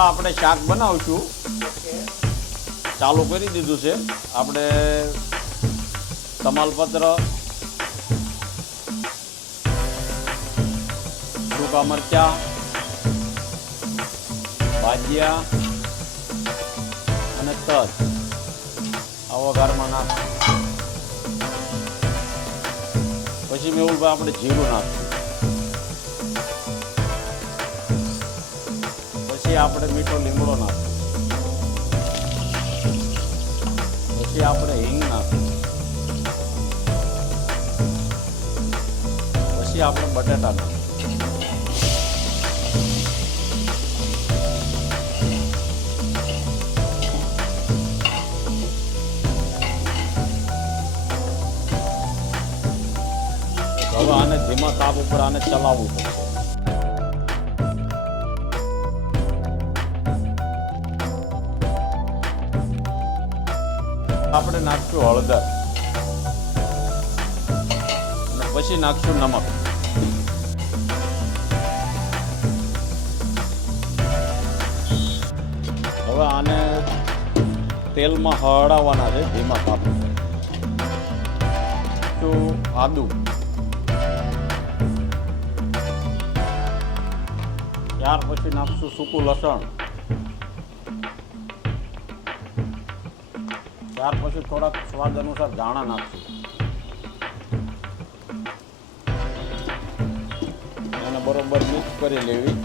આપણે શાક બનાવશું. ચાલુ કરી દીધું છે. આપણે તમાલપત્ર, સૂકા મરચા, ભાજીયા અને તજ. આ વઘારમાં નાખશું. પછી મેહુલભાઈ આપણે જીરું નાખશું. આપણે મીઠો લીમડો નાખશું પછી આપણે હિંગ નાખશું પછી આપણે બટાટા નાખશું હવે આને ધીમા તાપ ઉપર આને ચલાવવું પડશે. આપણે નાખશું હળદર. અને પછી નાખશું નમક. હવે આને તેલમાં હળાવવાના છે ધીમા તાપ આદુ. ત્યાર પછી નાખશું સૂકું લસણ. ત્યાર પછી થોડાક સ્વાદ અનુસાર ધાણા નાખશું. એને બરોબર મિક્સ કરી લેવી.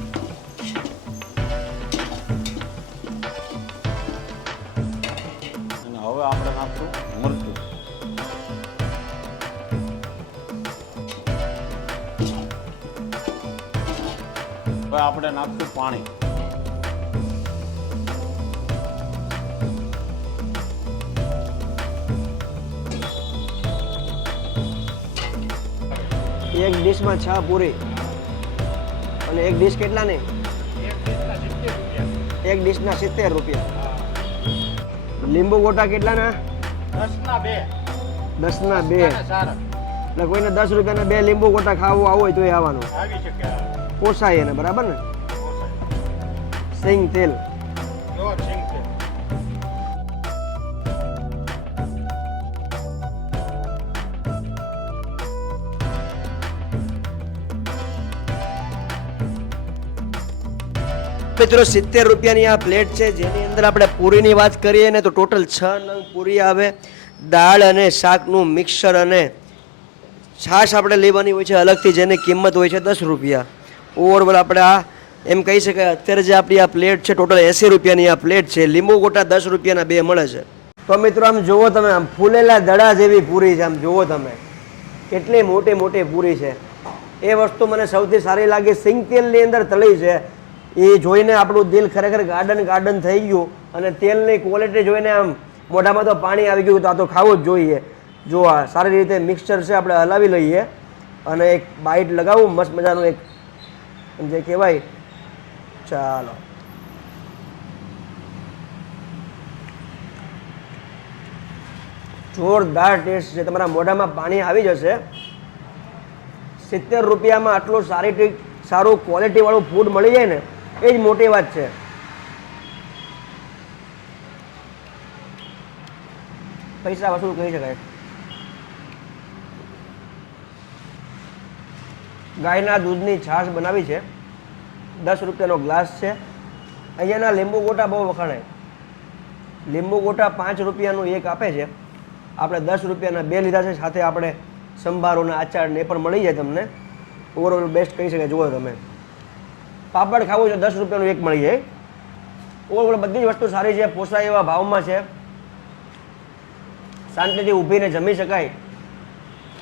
અને હવે આપણે નાખશું મરચું. હવે આપણે નાખશું પાણી. ડીશમાં છ પૂરી? અને એક ડીશ કેટલા ને એક ડીશના સિત્તેર રૂપિયા. લીંબુ ગોટા કેટલાના? દસના બે. દસના બે. એટલે કોઈને દસ રૂપિયાના બે લીંબુ ગોટા ખાવું આવું હોય તો એ આવવાનું પોસાય એને બરાબર ને? સિંગ તેલ. સિંગ મિત્રો, સિત્તેર રૂપિયાની આ પ્લેટ છે, જેની અંદર આપણે પૂરીની વાત કરીએ ને તો ટોટલ છ નંગ પૂરી આવે. દાળ અને શાકનું મિક્સર અને છાશ આપણે લેવાની હોય છે, અલગથી જેની કિંમત હોય છે દસ રૂપિયા. ઓવરઓલ આપણે આ એમ કહી શકાય, અત્યારે જે આપણી આ પ્લેટ છે, ટોટલ એંસી રૂપિયાની આ પ્લેટ છે, લીંબુ ગોટા દસ રૂપિયાના બે મળે છે. તો મિત્રો, આમ જુઓ તમે, આમ ફૂલેલા દડા જેવી પૂરી છે, આમ જુઓ તમે. કેટલી મોટી મોટી પૂરી છે. એ વસ્તુ મને સૌથી સારી લાગી સિંગ તેલની અંદર તળી છે. એ જોઈને આપણું દિલ ખરેખર ગાર્ડન ગાર્ડન થઈ ગયું અને તેલની ક્વોલિટી જોઈને આમ મોઢામાં તો પાણી આવી ગયું તો આ તો ખાવું જ જોઈએ. જો આ સારી રીતે મિક્સચર છે, આપણે હલાવી લઈએ અને એક બાઇટ લગાવું, મસ્ત મજાનું એક જે કહેવાય. ચાલો. જોરદાર ટેસ્ટ છે. તમારા મોઢામાં પાણી આવી જશે. સિત્તેર રૂપિયામાં આટલું સારી સારું ક્વોલિટીવાળું ફૂડ મળી જાય ને એ જ મોટી વાત છે. પૈસા વસૂલ કહી શકાય. ગાયના દૂધની છાશ બનાવી છે. દસ રૂપિયાનો ગ્લાસ છે. અહીંયાના લીંબુ ગોટા બહુ વખાણાય. લીંબુ ગોટા પાંચ રૂપિયાનું એક આપે છે. આપણે દસ રૂપિયાના બે લીધા છે. સાથે આપણે સંભારોના આચાર ને એ પણ મળી જાય તમને. ઓવરઓલ બેસ્ટ કહી શકાય. જુઓ તમે. પાપડ ખાવું છે, દસ રૂપિયાનું એક મળી જાય. ઓવરઓલ બધી જ વસ્તુ સારી છે, પોસાય એવા ભાવમાં છે. શાંતિથી ઊભીને જમી શકાય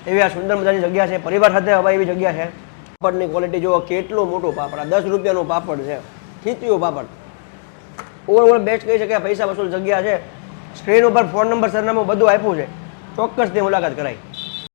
એવી આ સુંદર મજાની જગ્યા છે. પરિવાર સાથે હવા એવી જગ્યા છે. પાપડની ક્વોલિટી જુઓ, કેટલું મોટું પાપડ. આ દસ રૂપિયાનું પાપડ છે. ખીચ્યું પાપડ. ઓવરઓલ બેસ્ટ કહી શકાય, પૈસા વસૂલ જગ્યા છે. સ્ક્રીન ઉપર ફોન નંબર સરનામું બધું આપ્યું છે. ચોક્કસથી મુલાકાત કરાય.